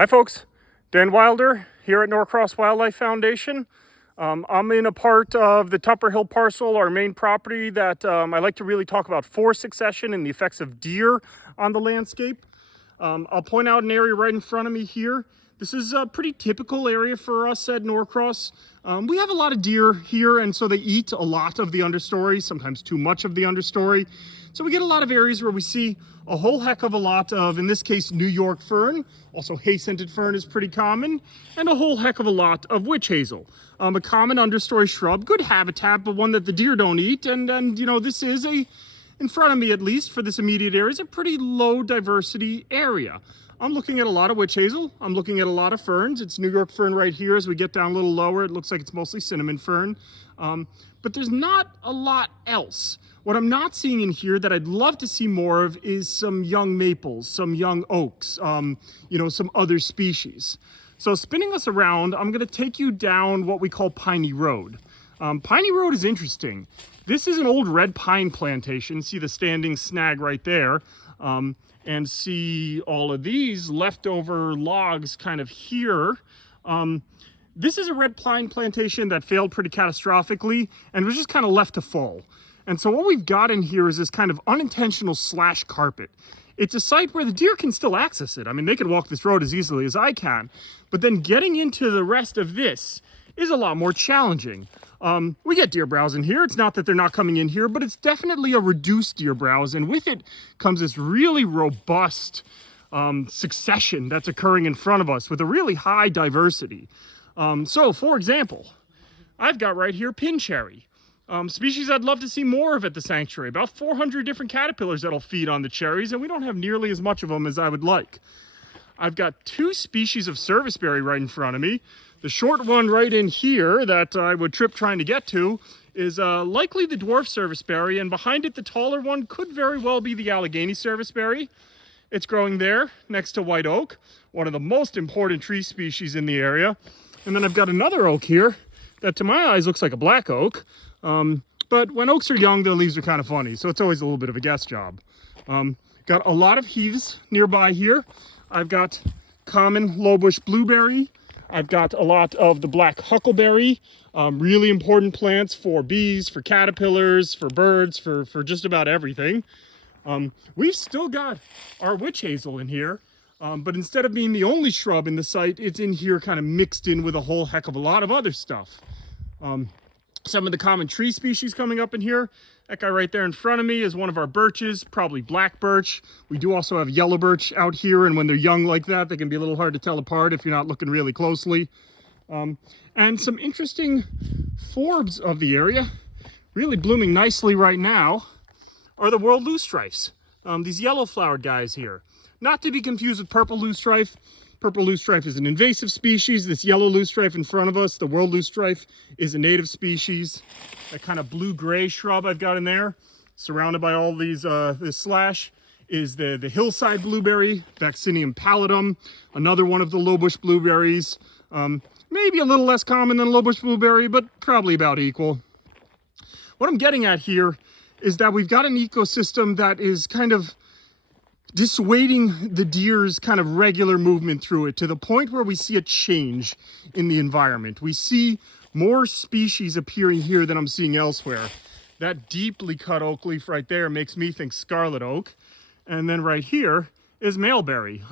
Hi folks, Dan Wilder here at Norcross Wildlife Foundation. I'm in a part of the Tupper Hill parcel, our main property, that I like to really talk about forest succession and the effects of deer on the landscape. I'll point out an area right in front of me here. This is a pretty typical area for us at Norcross. We have a lot of deer here, and so they eat a lot of the understory, sometimes too much of the understory. So we get a lot of areas where we see a whole heck of a lot of, in this case, New York fern. Also hay-scented fern is pretty common, and a whole heck of a lot of witch hazel. A common understory shrub, good habitat, but one that the deer don't eat. And you know, this is in front of me at least, for this immediate area, is a pretty low diversity area. I'm looking at a lot of witch hazel. I'm looking at a lot of ferns. It's New York fern right here. As we get down a little lower, it looks like it's mostly cinnamon fern. But there's not a lot else. What I'm not seeing in here that I'd love to see more of is some young maples, some young oaks, you know, some other species. So spinning us around, I'm gonna take you down what we call Piney Road. Piney Road is interesting. This is an old red pine plantation. See the standing snag right there. And see all of these leftover logs kind of here. This is a red pine plantation that failed pretty catastrophically and was just kind of left to fall. And so what we've got in here is this kind of unintentional slash carpet. It's a site where the deer can still access it. I mean, they can walk this road as easily as I can, but then getting into the rest of this is a lot more challenging. We get deer browse in here. It's not that they're not coming in here, but it's definitely a reduced deer browse. And with it comes this really robust succession that's occurring in front of us with a really high diversity. So for example, I've got right here pin cherry. Species I'd love to see more of at the sanctuary. About 400 different caterpillars that'll feed on the cherries, and we don't have nearly as much of them as I would like. I've got two species of serviceberry right in front of me. The short one right in here that I would trip trying to get to is likely the dwarf serviceberry, and behind it the taller one could very well be the Allegheny serviceberry. It's growing there next to white oak, one of the most important tree species in the area. And then I've got another oak here that to my eyes looks like a black oak. But when oaks are young, their leaves are kind of funny, so it's always a little bit of a guess job. Got a lot of heaths nearby here. I've got common lowbush blueberry. I've got a lot of the black huckleberry, really important plants for bees, for caterpillars, for birds, for just about everything. We've still got our witch hazel in here, but instead of being the only shrub in the site, it's in here kind of mixed in with a whole heck of a lot of other stuff. Some of the common tree species coming up in here. That guy right there in front of me is one of our birches, probably black birch. We do also have yellow birch out here, and when they're young like that, they can be a little hard to tell apart if you're not looking really closely. And some interesting forbs of the area, really blooming nicely right now, are the world loosestrifes. These yellow flowered guys here. Not to be confused with purple loosestrife. Purple loosestrife is an invasive species. This yellow loosestrife in front of us, the world loosestrife, is a native species. That kind of blue-gray shrub I've got in there, surrounded by all these, this slash, is the hillside blueberry, Vaccinium pallidum, another one of the lowbush blueberries. Maybe a little less common than lowbush blueberry, but probably about equal. What I'm getting at here is that we've got an ecosystem that is kind of dissuading the deer's kind of regular movement through it to the point where we see a change in the environment. We see more species appearing here than I'm seeing elsewhere. That deeply cut oak leaf right there makes me think scarlet oak. And then right here is maleberry,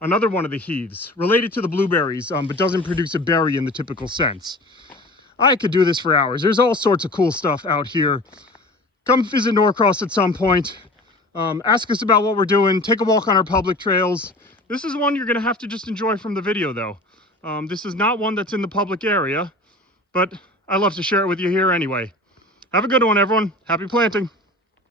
another one of the heaths, related to the blueberries, but doesn't produce a berry in the typical sense. I could do this for hours. There's all sorts of cool stuff out here. Come visit Norcross at some point. Ask us about what we're doing. Take a walk on our public trails. This is one you're going to have to just enjoy from the video, though. This is not one that's in the public area, but I love to share it with you here anyway. Have a good one, everyone. Happy planting.